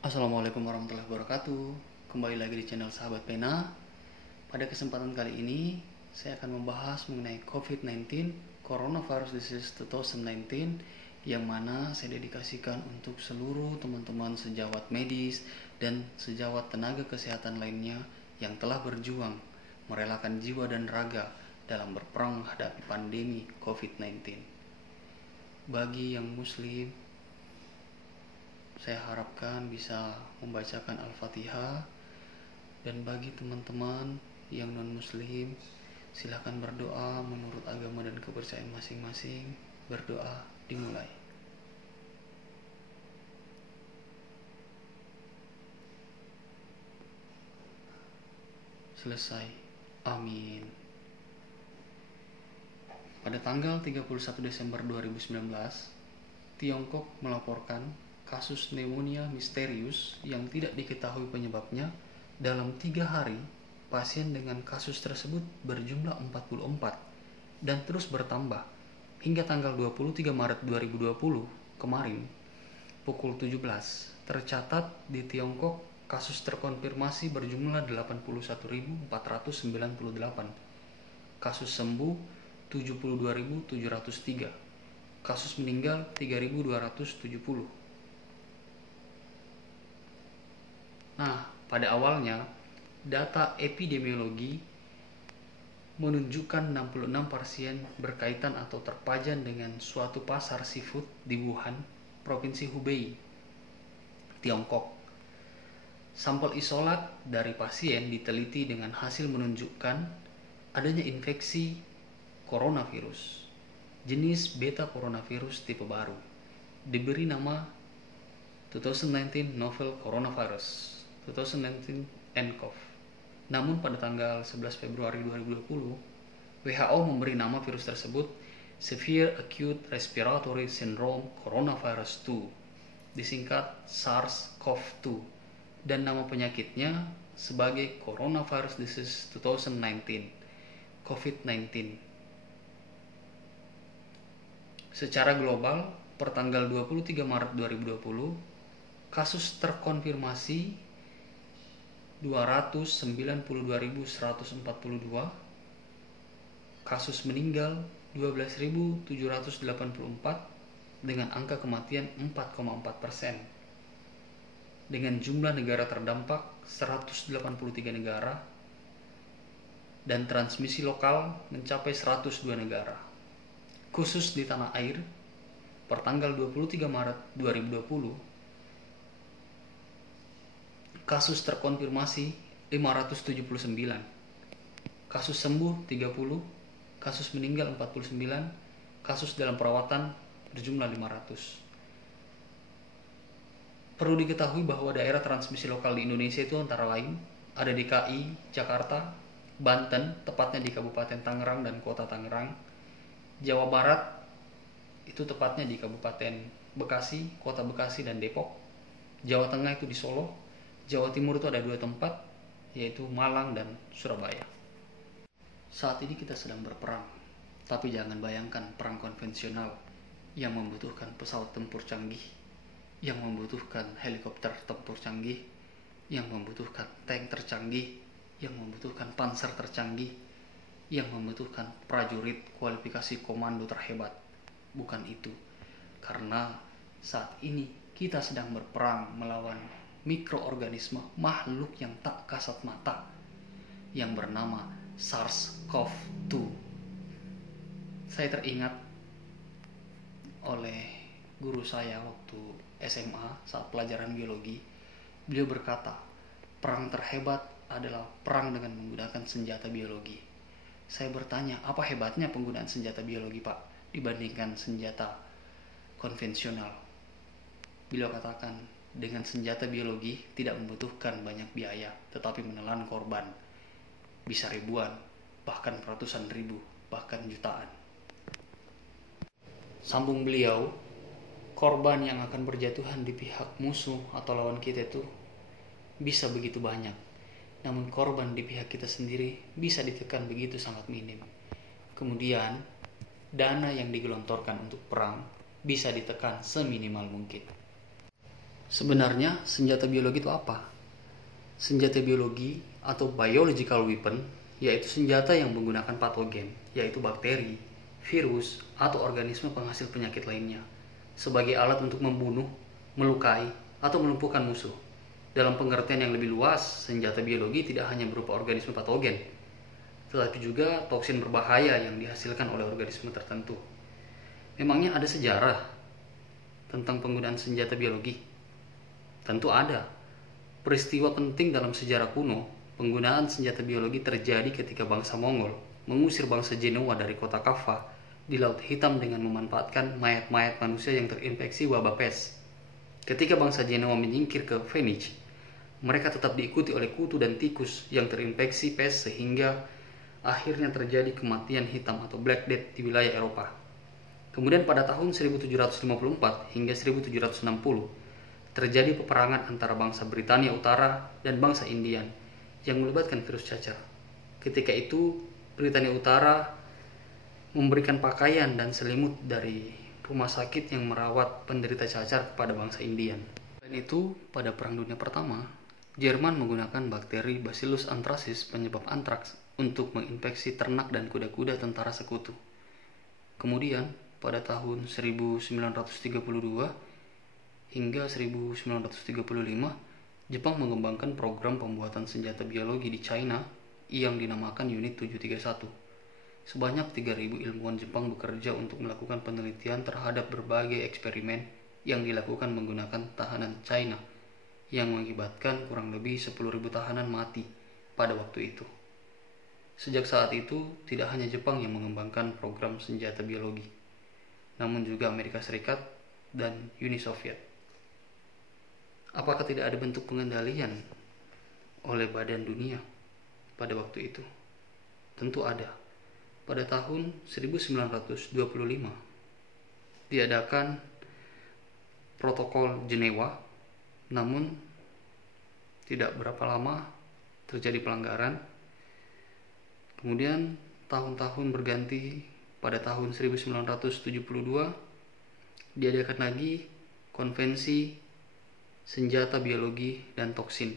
Assalamualaikum warahmatullahi wabarakatuh. Kembali lagi di channel Sahabat Pena. Pada kesempatan kali ini saya akan membahas mengenai COVID-19, Coronavirus Disease 2019, yang mana saya dedikasikan untuk seluruh teman-teman sejawat medis dan sejawat tenaga kesehatan lainnya yang telah berjuang merelakan jiwa dan raga dalam berperang menghadapi pandemi COVID-19. Bagi yang muslim, saya harapkan bisa membacakan Al-Fatihah, dan bagi teman-teman yang non-muslim, silakan berdoa menurut agama dan kepercayaan masing-masing. Berdoa dimulai. Selesai. Amin. Pada tanggal 31 Desember 2019, Tiongkok melaporkan kasus pneumonia misterius yang tidak diketahui penyebabnya. Dalam 3 hari, pasien dengan kasus tersebut berjumlah 44 dan terus bertambah hingga tanggal 23 Maret 2020 kemarin pukul 17 tercatat di Tiongkok kasus terkonfirmasi berjumlah 81.498, kasus sembuh 72.703, kasus meninggal 3.270. Nah, pada awalnya data epidemiologi menunjukkan 66 pasien berkaitan atau terpajan dengan suatu pasar seafood di Wuhan, Provinsi Hubei, Tiongkok. Sampel isolat dari pasien diteliti dengan hasil menunjukkan adanya infeksi coronavirus jenis beta coronavirus tipe baru, diberi nama 2019 Novel Coronavirus 2019 nCoV. Namun pada tanggal 11 Februari 2020, WHO memberi nama virus tersebut Severe Acute Respiratory Syndrome Coronavirus 2, disingkat SARS-CoV-2, dan nama penyakitnya sebagai Coronavirus Disease 2019, COVID-19. Secara global, per tanggal 23 Maret 2020, kasus terkonfirmasi 292.142, kasus meninggal 12.784 dengan angka kematian 4,4%. Dengan jumlah negara terdampak 183 negara dan transmisi lokal mencapai 102 negara. Khusus di tanah air, per tanggal 23 Maret 2020, kasus terkonfirmasi 579, kasus sembuh 30, kasus meninggal 49, kasus dalam perawatan berjumlah 500. Perlu diketahui bahwa daerah transmisi lokal di Indonesia itu antara lain ada DKI, Jakarta, Banten, tepatnya di Kabupaten Tangerang dan Kota Tangerang, Jawa Barat, itu tepatnya di Kabupaten Bekasi, Kota Bekasi dan Depok, Jawa Tengah itu di Solo, Jawa Timur itu ada 2 tempat, yaitu Malang dan Surabaya. Saat ini kita sedang berperang, tapi jangan bayangkan perang konvensional yang membutuhkan pesawat tempur canggih, yang membutuhkan helikopter tempur canggih, yang membutuhkan tank tercanggih, yang membutuhkan panser tercanggih, yang membutuhkan prajurit kualifikasi komando terhebat. Bukan itu, karena saat ini kita sedang berperang melawan mikroorganisme makhluk yang tak kasat mata yang bernama SARS-CoV-2. Saya teringat oleh guru saya waktu SMA saat pelajaran biologi. Beliau berkata, perang terhebat adalah perang dengan menggunakan senjata biologi. Saya bertanya, apa hebatnya penggunaan senjata biologi, Pak, dibandingkan senjata konvensional? Beliau katakan, dengan senjata biologi tidak membutuhkan banyak biaya, tetapi menelan korban. Bisa ribuan, bahkan ratusan ribu, bahkan jutaan. Sambung beliau, korban yang akan berjatuhan di pihak musuh atau lawan kita itu bisa begitu banyak. Namun korban di pihak kita sendiri bisa ditekan begitu sangat minim. Kemudian, dana yang digelontorkan untuk perang bisa ditekan seminimal mungkin. Sebenarnya senjata biologi itu apa? Senjata biologi atau biological weapon yaitu senjata yang menggunakan patogen, yaitu bakteri, virus, atau organisme penghasil penyakit lainnya, sebagai alat untuk membunuh, melukai, atau melumpuhkan musuh. Dalam pengertian yang lebih luas, senjata biologi tidak hanya berupa organisme patogen, tetapi juga toksin berbahaya yang dihasilkan oleh organisme tertentu. Memangnya ada sejarah tentang penggunaan senjata biologi? Tentu ada. Peristiwa penting dalam sejarah kuno, penggunaan senjata biologi terjadi ketika bangsa Mongol mengusir bangsa Genoa dari kota Kaffa di Laut Hitam dengan memanfaatkan mayat-mayat manusia yang terinfeksi wabah pes. Ketika bangsa Genoa menyingkir ke Venice, mereka tetap diikuti oleh kutu dan tikus yang terinfeksi pes sehingga akhirnya terjadi kematian hitam atau Black Death di wilayah Eropa. Kemudian pada tahun 1754 hingga 1760 terjadi peperangan antara bangsa Britania Utara dan bangsa Indian yang melibatkan virus cacar. Ketika itu, Britania Utara memberikan pakaian dan selimut dari rumah sakit yang merawat penderita cacar kepada bangsa Indian. Selain itu, pada Perang Dunia Pertama, Jerman menggunakan bakteri Bacillus anthracis penyebab antraks untuk menginfeksi ternak dan kuda-kuda tentara sekutu. Kemudian, pada tahun 1932 hingga 1935, Jepang mengembangkan program pembuatan senjata biologi di China yang dinamakan Unit 731. Sebanyak 3.000 ilmuwan Jepang bekerja untuk melakukan penelitian terhadap berbagai eksperimen yang dilakukan menggunakan tahanan China yang mengakibatkan kurang lebih 10.000 tahanan mati pada waktu itu. Sejak saat itu, tidak hanya Jepang yang mengembangkan program senjata biologi, namun juga Amerika Serikat dan Uni Soviet. Apakah tidak ada bentuk pengendalian oleh Badan Dunia pada waktu itu? Tentu ada. Pada tahun 1925 diadakan Protokol Jenewa, namun tidak berapa lama terjadi pelanggaran. Kemudian tahun-tahun berganti, pada tahun 1972 diadakan lagi Konvensi Senjata Biologi dan Toksin.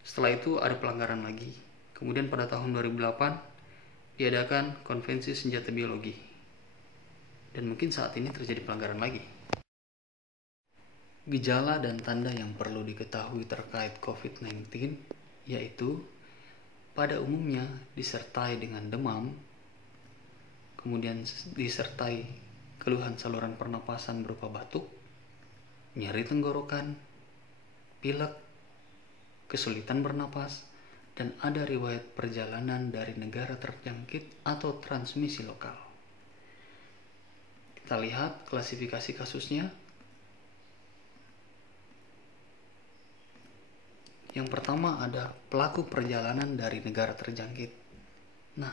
Setelah itu ada pelanggaran lagi. Kemudian pada tahun 2008 diadakan Konvensi Senjata Biologi. Dan mungkin saat ini terjadi pelanggaran lagi. Gejala dan tanda yang perlu diketahui terkait COVID-19 yaitu pada umumnya disertai dengan demam, kemudian disertai keluhan saluran pernapasan berupa batuk, nyeri tenggorokan, pilek, kesulitan bernapas, dan ada riwayat perjalanan dari negara terjangkit atau transmisi lokal. Kita lihat klasifikasi kasusnya. Yang pertama ada pelaku perjalanan dari negara terjangkit. Nah,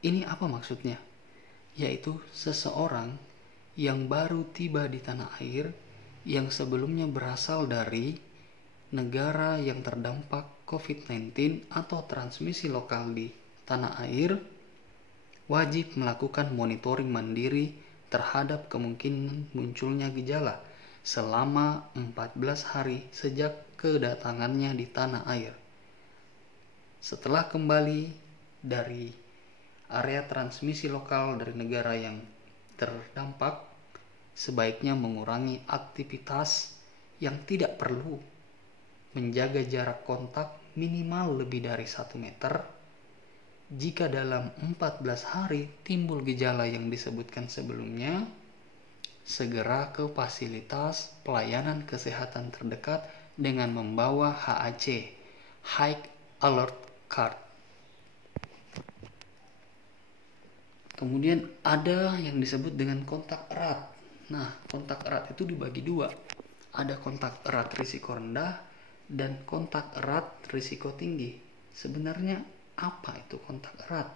ini apa maksudnya? Yaitu seseorang yang baru tiba di tanah air yang sebelumnya berasal dari negara yang terdampak COVID-19 atau transmisi lokal di tanah air, wajib melakukan monitoring mandiri terhadap kemungkinan munculnya gejala selama 14 hari sejak kedatangannya di tanah air. Setelah kembali dari area transmisi lokal dari negara yang terdampak, sebaiknya mengurangi aktivitas yang tidak perlu, menjaga jarak kontak minimal lebih dari 1 meter. Jika dalam 14 hari timbul gejala yang disebutkan sebelumnya, segera ke fasilitas pelayanan kesehatan terdekat dengan membawa HAC, High Alert Card. Kemudian ada yang disebut dengan kontak erat. Nah, kontak erat itu dibagi dua. Ada kontak erat risiko rendah dan kontak erat risiko tinggi. Sebenarnya apa itu kontak erat?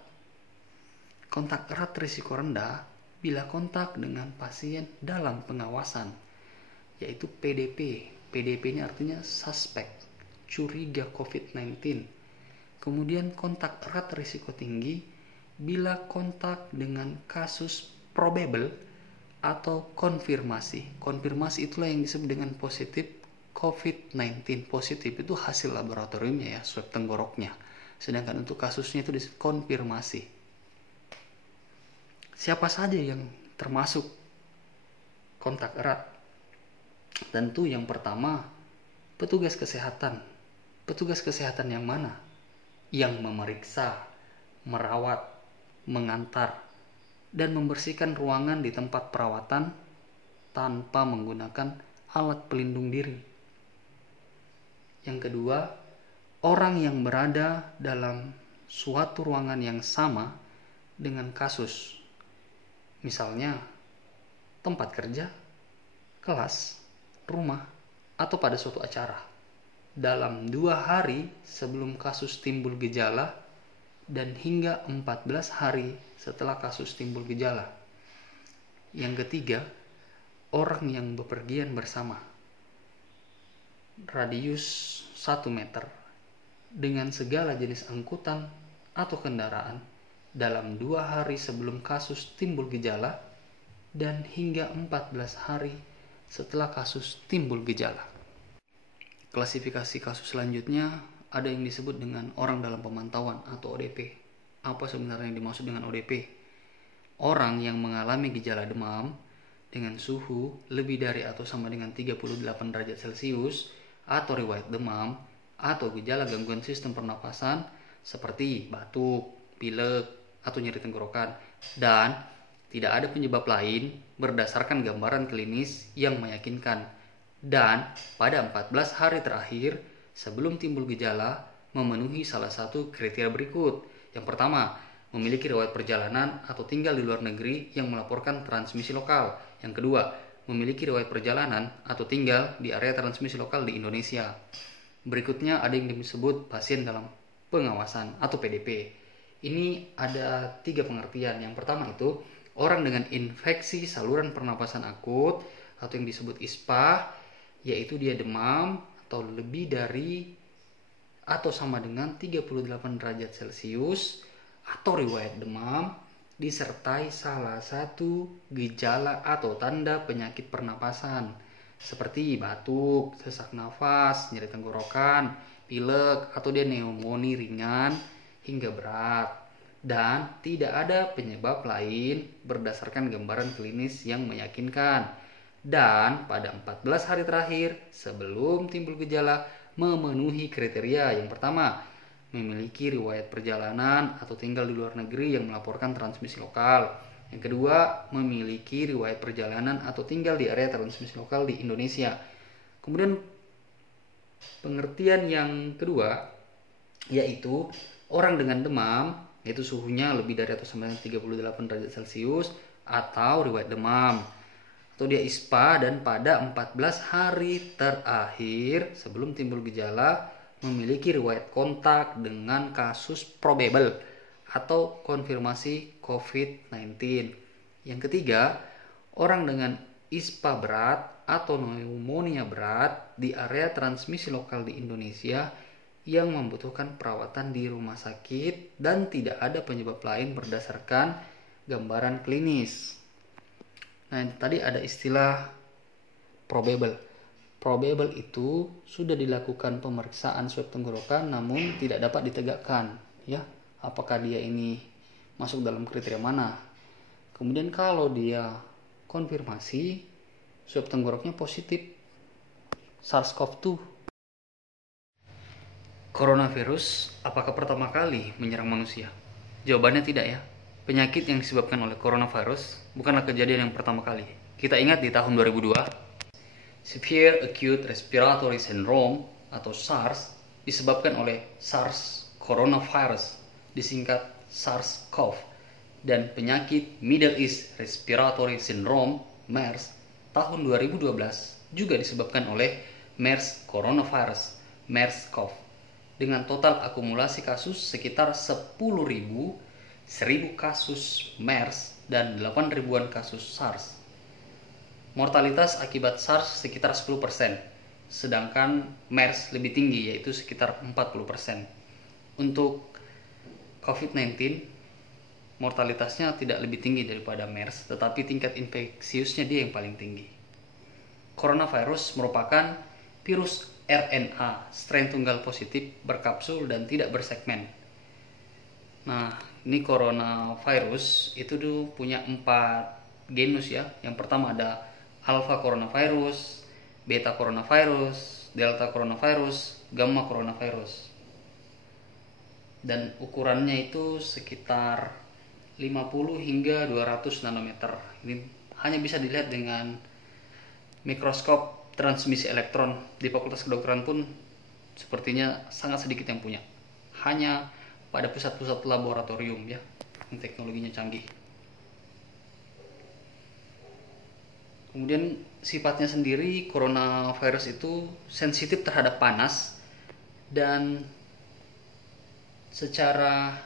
Kontak erat risiko rendah bila kontak dengan pasien dalam pengawasan, yaitu PDP. PDP ini artinya suspek, curiga COVID-19. Kemudian kontak erat risiko tinggi bila kontak dengan kasus probable atau konfirmasi. Konfirmasi itulah yang disebut dengan positif COVID-19. Positif itu hasil laboratoriumnya ya, swab tenggoroknya. Sedangkan untuk kasusnya itu disebut konfirmasi. Siapa saja yang termasuk kontak erat? Tentu yang pertama, petugas kesehatan. Petugas kesehatan yang mana? Yang memeriksa, merawat, mengantar, dan membersihkan ruangan di tempat perawatan tanpa menggunakan alat pelindung diri. Yang kedua, orang yang berada dalam suatu ruangan yang sama dengan kasus. Misalnya, tempat kerja, kelas, rumah, atau pada suatu acara. Dalam 2 hari sebelum kasus timbul gejala dan hingga 14 hari setelah kasus timbul gejala. Yang ketiga, orang yang bepergian bersama. Radius 1 meter dengan segala jenis angkutan atau kendaraan dalam 2 hari sebelum kasus timbul gejala dan hingga 14 hari setelah kasus timbul gejala. Klasifikasi kasus selanjutnya ada yang disebut dengan orang dalam pemantauan atau ODP. Apa sebenarnya yang dimaksud dengan ODP? Orang yang mengalami gejala demam dengan suhu lebih dari atau sama dengan 38 derajat Celcius atau riwayat demam atau gejala gangguan sistem pernapasan seperti batuk, pilek, atau nyeri tenggorokan dan tidak ada penyebab lain berdasarkan gambaran klinis yang meyakinkan dan pada 14 hari terakhir sebelum timbul gejala memenuhi salah satu kriteria berikut. Yang pertama, memiliki riwayat perjalanan atau tinggal di luar negeri yang melaporkan transmisi lokal. Yang kedua, memiliki riwayat perjalanan atau tinggal di area transmisi lokal di Indonesia. Berikutnya ada yang disebut pasien dalam pengawasan atau PDP. Ini ada 3 pengertian. Yang pertama itu orang dengan infeksi saluran pernapasan akut atau yang disebut ISPA, yaitu dia demam atau lebih dari atau sama dengan 38 derajat Celcius atau riwayat demam disertai salah satu gejala atau tanda penyakit pernapasan seperti batuk, sesak nafas, nyeri tenggorokan, pilek atau dia pneumonia ringan hingga berat dan tidak ada penyebab lain berdasarkan gambaran klinis yang meyakinkan. Dan pada 14 hari terakhir sebelum timbul gejala memenuhi kriteria. Yang pertama, memiliki riwayat perjalanan atau tinggal di luar negeri yang melaporkan transmisi lokal. Yang kedua, memiliki riwayat perjalanan atau tinggal di area transmisi lokal di Indonesia. Kemudian pengertian yang kedua yaitu orang dengan demam, yaitu suhunya lebih dari atau sama dengan 38 derajat Celcius atau riwayat demam atau dia ISPA dan pada 14 hari terakhir sebelum timbul gejala memiliki riwayat kontak dengan kasus probable atau konfirmasi COVID-19. Yang ketiga, orang dengan ISPA berat atau pneumonia berat di area transmisi lokal di Indonesia yang membutuhkan perawatan di rumah sakit dan tidak ada penyebab lain berdasarkan gambaran klinis. Nah, tadi ada istilah probable. Probable itu sudah dilakukan pemeriksaan swab tenggorokan namun tidak dapat ditegakkan, ya. Apakah dia ini masuk dalam kriteria mana? Kemudian kalau dia konfirmasi swab tenggoroknya positif SARS-CoV-2. Coronavirus apakah pertama kali menyerang manusia? Jawabannya tidak ya. Penyakit yang disebabkan oleh coronavirus bukanlah kejadian yang pertama kali. Kita ingat di tahun 2002, Severe Acute Respiratory Syndrome atau SARS disebabkan oleh SARS coronavirus, disingkat SARS-CoV, dan penyakit Middle East Respiratory Syndrome MERS tahun 2012 juga disebabkan oleh MERS coronavirus, MERS-CoV, dengan total akumulasi kasus sekitar 10.000 kasus MERS dan 8.000-an kasus SARS. Mortalitas akibat SARS sekitar 10%, sedangkan MERS lebih tinggi yaitu sekitar 40%. Untuk COVID-19, mortalitasnya tidak lebih tinggi daripada MERS, tetapi tingkat infeksiusnya dia yang paling tinggi. Coronavirus merupakan virus RNA, strain tunggal positif, berkapsul dan tidak bersegmen. Nah, ini coronavirus itu tuh punya 4 genus ya. Yang pertama ada alpha coronavirus, beta coronavirus, delta coronavirus, gamma coronavirus. Dan ukurannya itu sekitar 50 hingga 200 nanometer. Ini hanya bisa dilihat dengan mikroskop transmisi elektron. Di Fakultas Kedokteran pun sepertinya sangat sedikit yang punya. Hanya pada pusat-pusat laboratorium ya, yang teknologinya canggih. Kemudian sifatnya sendiri, coronavirus itu sensitif terhadap panas dan secara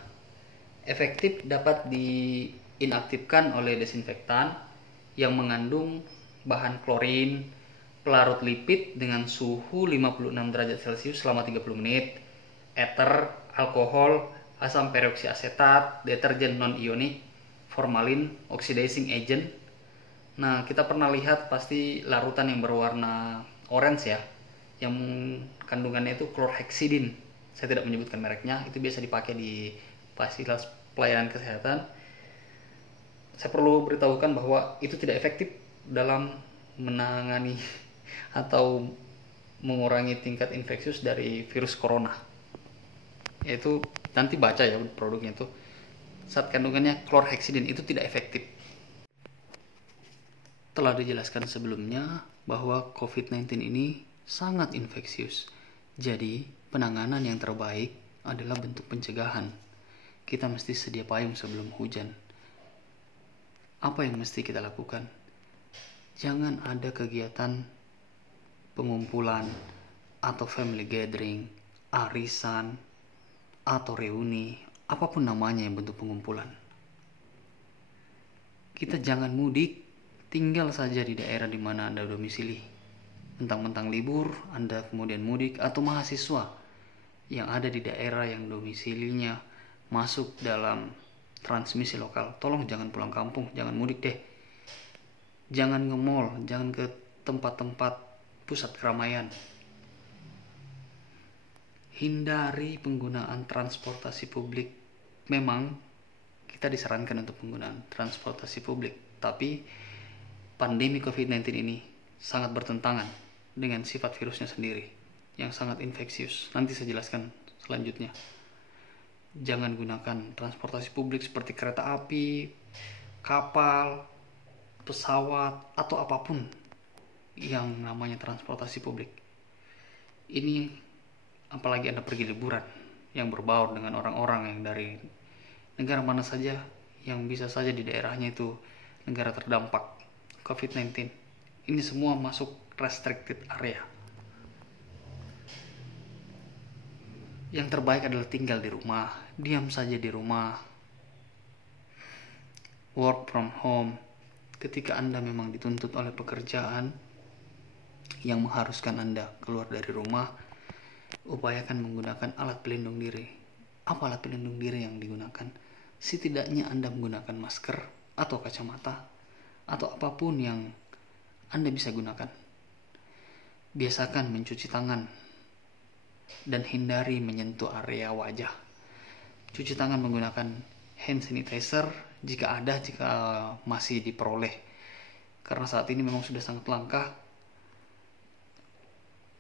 efektif dapat diinaktifkan oleh desinfektan yang mengandung bahan klorin, pelarut lipid dengan suhu 56 derajat Celcius selama 30 menit, ether, alkohol, asam peroksiasetat, deterjen non-ionik, formalin, oxidizing agent. Nah, kita pernah lihat pasti larutan yang berwarna orange ya, yang kandungannya itu chlorhexidin. Saya tidak menyebutkan mereknya, itu biasa dipakai di fasilitas pelayanan kesehatan. Saya perlu beritahukan bahwa itu tidak efektif dalam menangani atau mengurangi tingkat infeksius dari virus corona. Yaitu nanti baca ya produknya itu, saat kandungannya chlorhexidin itu tidak efektif. Telah dijelaskan sebelumnya bahwa COVID-19 ini sangat infeksius. Jadi, penanganan yang terbaik adalah bentuk pencegahan. Kita mesti sedia payung sebelum hujan. Apa yang mesti kita lakukan? Jangan ada kegiatan pengumpulan atau family gathering, arisan, atau reuni, apapun namanya yang bentuk pengumpulan. Kita jangan mudik. Tinggal saja di daerah di mana Anda domisili. Mentang-mentang libur, Anda kemudian mudik, atau mahasiswa yang ada di daerah yang domisilinya masuk dalam transmisi lokal. Tolong jangan pulang kampung, jangan mudik deh. Jangan nge-mall, jangan ke tempat-tempat pusat keramaian. Hindari penggunaan transportasi publik. Memang kita disarankan untuk penggunaan transportasi publik, tapi pandemi COVID-19 ini sangat bertentangan dengan sifat virusnya sendiri yang sangat infeksius. Nanti saya jelaskan selanjutnya. Jangan gunakan transportasi publik seperti kereta api, kapal, pesawat, atau apapun yang namanya transportasi publik. Ini apalagi Anda pergi liburan yang berbaur dengan orang-orang yang dari negara mana saja yang bisa saja di daerahnya itu negara terdampak COVID-19. Ini semua masuk restricted area. Yang terbaik adalah tinggal di rumah, diam saja di rumah, work from home. Ketika Anda memang dituntut oleh pekerjaan yang mengharuskan Anda keluar dari rumah, upayakan menggunakan alat pelindung diri. Apa alat pelindung diri yang digunakan? Setidaknya Anda menggunakan masker atau kacamata atau apapun yang Anda bisa gunakan. Biasakan mencuci tangan dan hindari menyentuh area wajah. Cuci tangan menggunakan hand sanitizer jika masih diperoleh. Karena saat ini memang sudah sangat langka.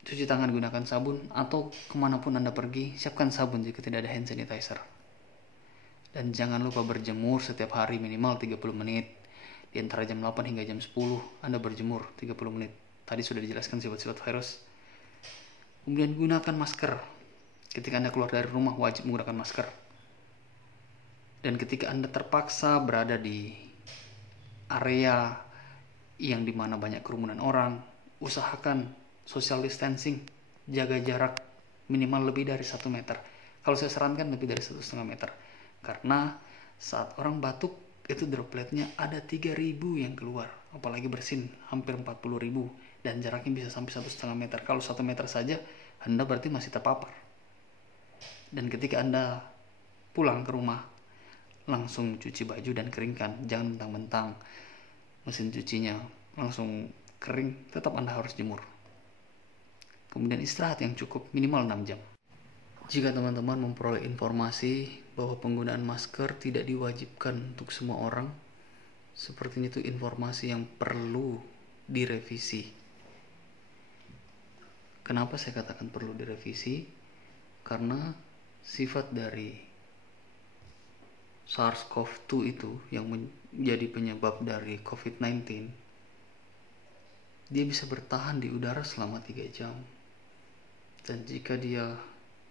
Cuci tangan gunakan sabun, atau kemanapun Anda pergi, siapkan sabun jika tidak ada hand sanitizer. Dan jangan lupa berjemur setiap hari minimal 30 menit. Di antara jam 8 hingga jam 10 Anda berjemur 30 menit. Tadi sudah dijelaskan sifat-sifat virus. Kemudian gunakan masker. Ketika Anda keluar dari rumah wajib menggunakan masker. Dan ketika Anda terpaksa berada di area yang dimana banyak kerumunan orang, usahakan social distancing. Jaga jarak minimal lebih dari 1 meter. Kalau saya sarankan lebih dari 1,5 meter. Karena saat orang batuk, itu dropletnya ada 3.000 yang keluar, apalagi bersin hampir 40.000, dan jaraknya bisa sampai 1,5 meter. Kalau 1 meter saja Anda berarti masih terpapar. Dan ketika Anda pulang ke rumah, langsung cuci baju dan keringkan. Jangan mentang-mentang mesin cucinya langsung kering, tetap Anda harus jemur. Kemudian istirahat yang cukup, minimal 6 jam. Jika teman-teman memperoleh informasi bahwa penggunaan masker tidak diwajibkan untuk semua orang, sepertinya itu informasi yang perlu direvisi. Kenapa saya katakan perlu direvisi? Karena sifat dari SARS-CoV-2 itu yang menjadi penyebab dari COVID-19, dia bisa bertahan di udara selama 3 jam. Dan jika dia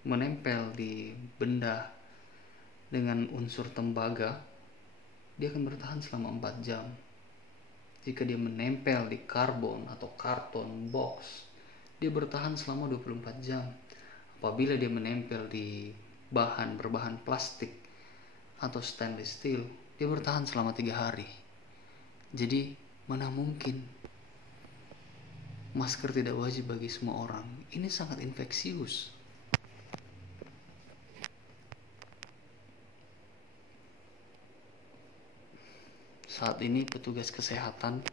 menempel di benda dengan unsur tembaga, dia akan bertahan selama 4 jam. Jika dia menempel di karbon atau karton box, dia bertahan selama 24 jam. Apabila dia menempel di berbahan plastik atau stainless steel, dia bertahan selama 3 hari. Jadi mana mungkin masker tidak wajib bagi semua orang? Ini sangat infeksius. Saat ini petugas kesehatan,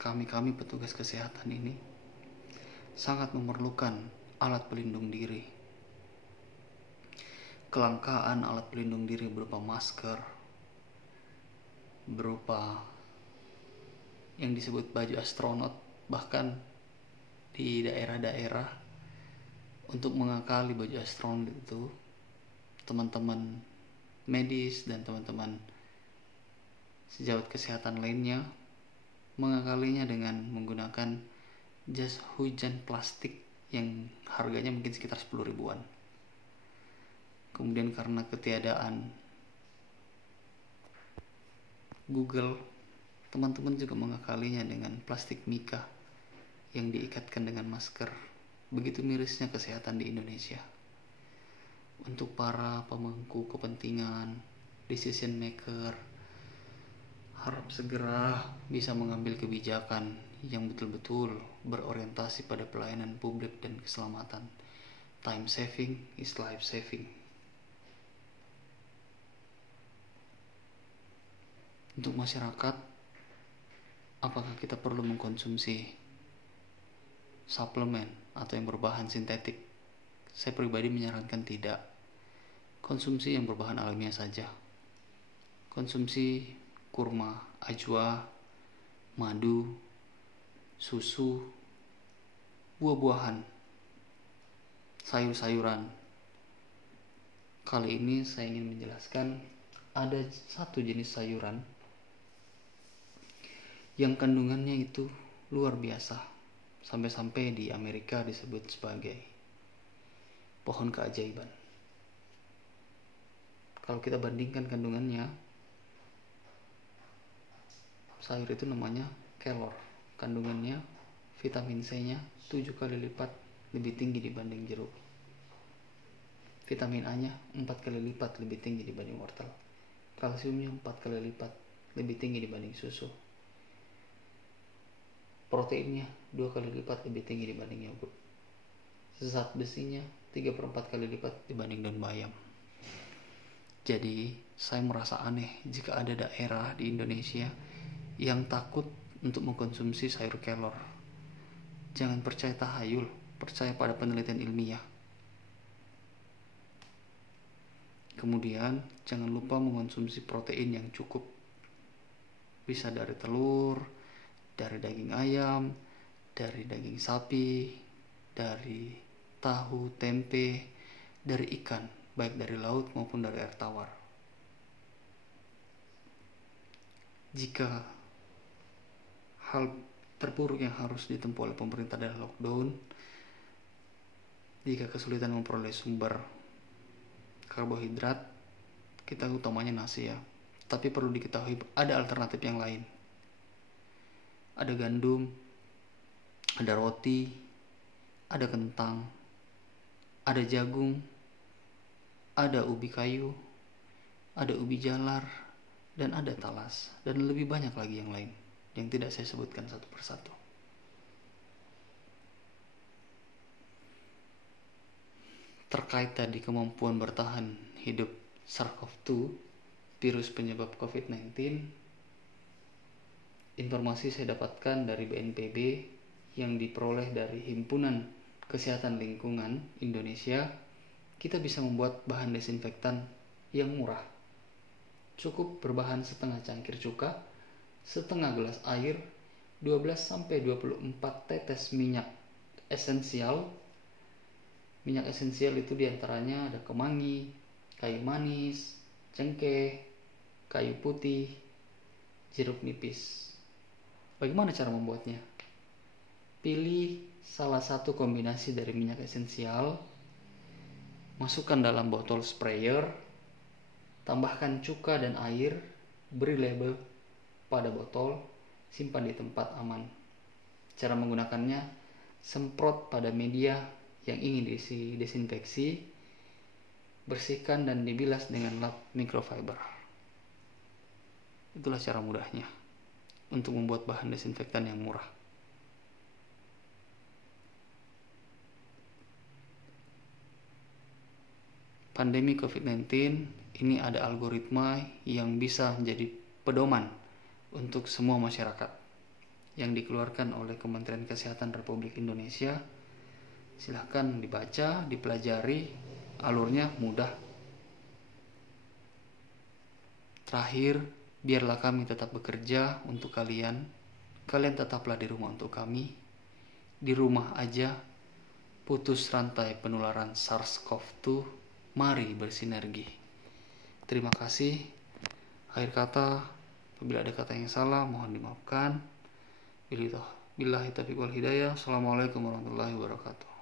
kami petugas kesehatan ini sangat memerlukan alat pelindung diri. Kelangkaan alat pelindung diri berupa masker, berupa yang disebut baju astronot, bahkan di daerah-daerah untuk mengakali baju astronot itu, teman-teman medis dan teman-teman sejawat kesehatan lainnya mengakalinya dengan menggunakan jas hujan plastik yang harganya mungkin sekitar 10 ribuan. Kemudian karena ketiadaan Google, teman-teman juga mengakalinya dengan plastik mika yang diikatkan dengan masker. Begitu mirisnya kesehatan di Indonesia. Untuk para pemangku kepentingan, decision maker, harap segera bisa mengambil kebijakan yang betul-betul berorientasi pada pelayanan publik dan keselamatan. Time saving is life saving. Untuk masyarakat, apakah kita perlu mengkonsumsi suplemen atau yang berbahan sintetik? Saya pribadi menyarankan tidak. Konsumsi yang berbahan alamiah saja. Konsumsi kurma, ajwa, madu, susu, buah-buahan, sayur-sayuran. Kali ini saya ingin menjelaskan ada satu jenis sayuran yang kandungannya itu luar biasa. Sampai-sampai di Amerika disebut sebagai pohon keajaiban. Kalau kita bandingkan kandungannya, sayur itu namanya kelor. Kandungannya, vitamin C-nya 7 kali lipat lebih tinggi dibanding jeruk. Vitamin A-nya 4 kali lipat lebih tinggi dibanding wortel. Kalsiumnya 4 kali lipat lebih tinggi dibanding susu. Proteinnya 2 kali lipat lebih tinggi dibanding yogurt. Zat besinya 3/4 kali lipat dibanding daun bayam. Jadi saya merasa aneh jika ada daerah di Indonesia yang takut untuk mengkonsumsi sayur kelor. Jangan percaya tahayul, percaya pada penelitian ilmiah. Kemudian jangan lupa mengkonsumsi protein yang cukup. Bisa dari telur, dari daging ayam, dari daging sapi, dari tahu, tempe, dari ikan, baik dari laut maupun dari air tawar. Jika hal terburuk yang harus ditempuh oleh pemerintah adalah lockdown, jika kesulitan memperoleh sumber karbohidrat, kita utamanya nasi ya. Tapi perlu diketahui ada alternatif yang lain. Ada gandum, ada roti, ada kentang, ada jagung, ada ubi kayu, ada ubi jalar, dan ada talas, dan lebih banyak lagi yang lain yang tidak saya sebutkan satu persatu. Terkait tadi kemampuan bertahan hidup SARS-CoV-2, virus penyebab COVID-19. Informasi saya dapatkan dari BNPB yang diperoleh dari Himpunan Kesehatan Lingkungan Indonesia. Kita bisa membuat bahan desinfektan yang murah. Cukup berbahan setengah cangkir cuka, setengah gelas air, 12-24 tetes minyak esensial. Minyak esensial itu diantaranya ada kemangi, kayu manis, cengkeh, kayu putih, jeruk nipis. Bagaimana cara membuatnya? Pilih salah satu kombinasi dari minyak esensial, masukkan dalam botol sprayer, tambahkan cuka dan air, beri label pada botol, simpan di tempat aman. Cara menggunakannya, semprot pada media yang ingin diisi desinfeksi, bersihkan dan dibilas dengan lap microfiber. Itulah cara mudahnya untuk membuat bahan desinfektan yang murah. Pandemi COVID-19 ini ada algoritma yang bisa menjadi pedoman untuk semua masyarakat yang dikeluarkan oleh Kementerian Kesehatan Republik Indonesia. Silahkan dibaca, dipelajari, alurnya mudah. Terakhir, biarlah kami tetap bekerja untuk kalian. Kalian tetaplah di rumah untuk kami. Di rumah aja, putus rantai penularan SARS-CoV-2. Mari bersinergi. Terima kasih. Akhir kata, apabila ada kata yang salah, mohon dimaafkan. Billahi taufiq wal hidayah. Assalamualaikum warahmatullahi wabarakatuh.